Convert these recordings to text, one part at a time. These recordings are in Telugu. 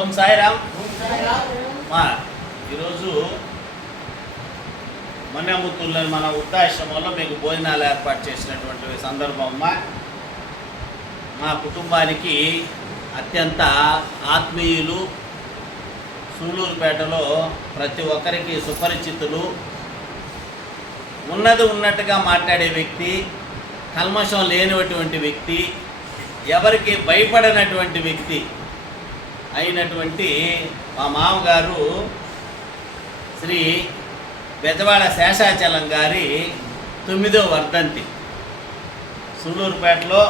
ఓం సాయిరామ్. మా ఈరోజు మన్యముత్తుల్లోని మన వృద్ధాశ్రమంలో మీకు భోజనాలు ఏర్పాటు చేసినటువంటి సందర్భం మా కుటుంబానికి అత్యంత ఆత్మీయులు, సూళ్ళూరుపేటలో ప్రతి ఒక్కరికి సుపరిచితులు, ఉన్నట్టుగా మాట్లాడే వ్యక్తి, కల్మషం లేనటువంటి వ్యక్తి, ఎవరికి భయపడనటువంటి వ్యక్తి అయినటువంటి మా మామగారు శ్రీ బెజవాడ శేషాచలం గారి 9వ వర్ధంతి. సూళ్ళూరుపేటలో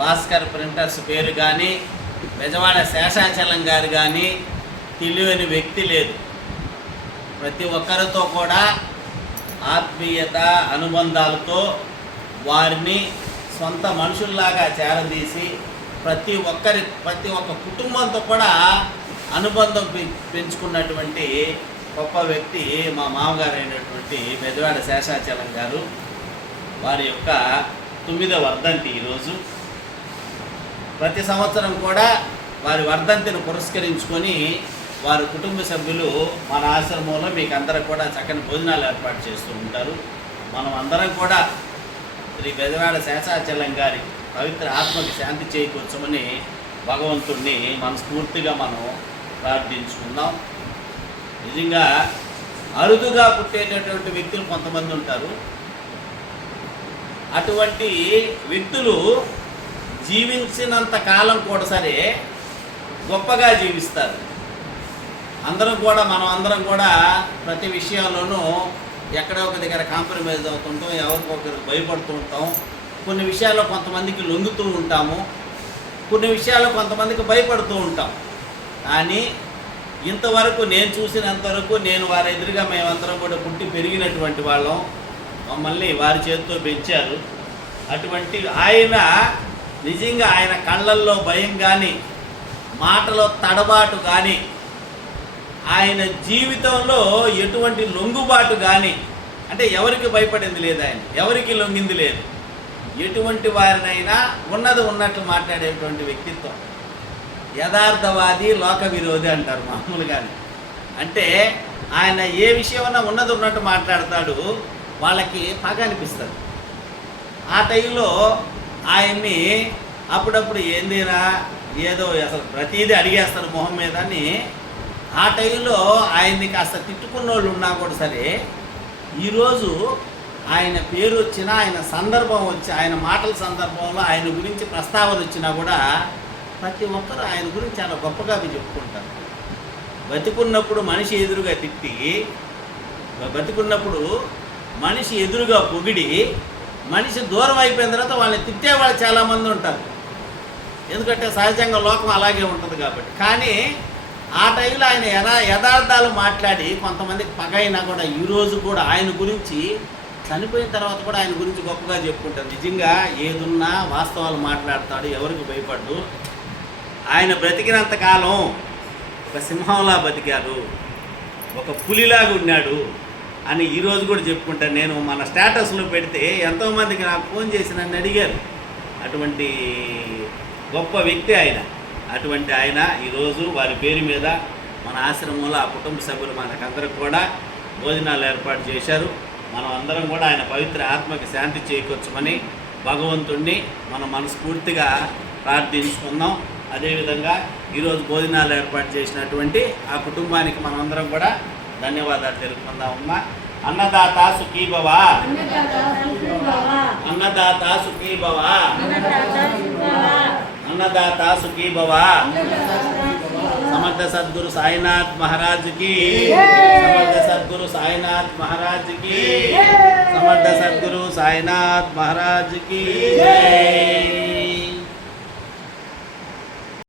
భాస్కర్ ప్రింటర్స్ పేరు కానీ, బెజవాడ శేషాచలం గారు కానీ తెలియని వ్యక్తి లేదు. ప్రతి ఒక్కరితో కూడా ఆత్మీయత, అనుబంధాలతో వారిని సొంత మనుషుల్లాగా చేరదీసి ప్రతి ఒక్క కుటుంబంతో కూడా అనుబంధం పెంచుకున్నటువంటి గొప్ప వ్యక్తి మా మామగారు అయినటువంటి బెజవాడ శేషాచలం గారు. వారి యొక్క 9వ వర్ధంతి ఈరోజు. ప్రతి సంవత్సరం కూడా వారి వర్ధంతిని పురస్కరించుకొని వారి కుటుంబ సభ్యులు మన ఆశ్రమంలో మీకు అందరూ కూడా చక్కని భోజనాలు ఏర్పాటు చేస్తూ ఉంటారు. మనం అందరం కూడా శ్రీ బెజవాడ శేషాచలం గారి పవిత్ర ఆత్మకి శాంతి చేకూర్చమని భగవంతుడిని మనస్ఫూర్తిగా మనం ప్రార్థించుకుందాం. నిజంగా అరుదుగా పుట్టేటటువంటి వ్యక్తులు కొంతమంది ఉంటారు. అటువంటి వ్యక్తులు జీవించినంత కాలం కూడా సరే గొప్పగా జీవిస్తారు. మనం అందరం కూడా ప్రతి విషయంలోనూ ఎక్కడో ఒక దగ్గర కాంప్రమైజ్ అవుతుంటాం, ఎవరికొకరికి భయపడుతూ ఉంటాం. కొన్ని విషయాల్లో కొంతమందికి లొంగుతూ ఉంటాము, కొన్ని విషయాల్లో కొంతమందికి భయపడుతూ ఉంటాం. కానీ ఇంతవరకు నేను చూసినంతవరకు నేను వారి ఎదురుగా మేమందరం కూడా పుట్టి పెరిగినటువంటి వాళ్ళం. మమ్మల్ని వారి చేతితో పెంచారు. అటువంటి ఆయన నిజంగా ఆయన కళ్ళల్లో భయం కానీ, మాటలో తడబాటు కానీ, ఆయన జీవితంలో ఎటువంటి లొంగుబాటు కానీ, అంటే ఎవరికి భయపడింది లేదు, ఆయన ఎవరికి లొంగింది లేదు. ఎటువంటి వారినైనా ఉన్నట్లు మాట్లాడేటువంటి వ్యక్తిత్వం. యథార్థవాది, లోక విరోధి అంటారు మామూలుగానే. అంటే ఆయన ఏ విషయమైనా ఉన్నట్టు మాట్లాడతాడు, వాళ్ళకి పగ అనిపిస్తుంది. ఆ టైంలో ఆయన్ని అప్పుడప్పుడు ఏందిరా ఏదో అసలు ప్రతిదీ అడిగేస్తారు మొహం మీద అని. ఆ టైంలో ఆయన్ని కాస్త తిట్టుకున్న వాళ్ళు ఉన్నా కూడా సరే, ఈరోజు ఆయన పేరు వచ్చినా, ఆయన సందర్భం వచ్చి, ఆయన మాటల సందర్భంలో ఆయన గురించి ప్రస్తావన వచ్చినా కూడా ప్రతి ఒక్కరు ఆయన గురించి చాలా గొప్పగా చెప్పుకుంటారు. బతికున్నప్పుడు మనిషి ఎదురుగా తిట్టి, బతికున్నప్పుడు మనిషి ఎదురుగా పొగిడి, మనిషి దూరం అయిపోయిన తర్వాత వాళ్ళని తిట్టేవాళ్ళు చాలామంది ఉంటారు. ఎందుకంటే సహజంగా లోకం అలాగే ఉంటుంది కాబట్టి. కానీ ఆ టైంలో ఆయన యథార్థాలు మాట్లాడి కొంతమందికి పగ అయినా కూడా ఈరోజు కూడా ఆయన గురించి, చనిపోయిన తర్వాత కూడా ఆయన గురించి గొప్పగా చెప్పుకుంటారు. నిజంగా ఏదున్నా వాస్తవాలు మాట్లాడతాడు, ఎవరికి భయపడ్డు. ఆయన బ్రతికినంతకాలం ఒక సింహంలా బతికాడు, ఒక పులిలాగా ఉన్నాడు అని ఈరోజు కూడా చెప్పుకుంటాను. నేను మన స్టేటస్లో పెడితే ఎంతోమందికి నాకు ఫోన్ చేసి నన్ను అడిగారు. అటువంటి గొప్ప వ్యక్తి ఆయన. అటువంటి ఆయన ఈరోజు వారి పేరు మీద మన ఆశ్రమంలో ఆ కుటుంబ సభ్యులు మనకందరికి కూడా భోజనాలు ఏర్పాటు చేశారు. మనం అందరం కూడా ఆయన పవిత్ర ఆత్మకి శాంతి చేకూర్చమని భగవంతుణ్ణి మనం మనస్ఫూర్తిగా ప్రార్థించుకుందాం. అదేవిధంగా ఈరోజు భోజనాలు ఏర్పాటు చేసినటువంటి ఆ కుటుంబానికి మనందరం కూడా ధన్యవాదాలు తెలుపుకుందామమ్మా. అన్నదాత సుఖీభవ, అన్నదాత సుఖీభవ, అన్నదాత సుఖీభవ. సమర్థ సద్గురు సాయినాథ్ మహారాజ్కి, సమర్థ సద్గురు సాయినాథ్ మహారాజ్కి, సమర్థ సద్గురు సాయినాథ్ మహారాజ్కి జై.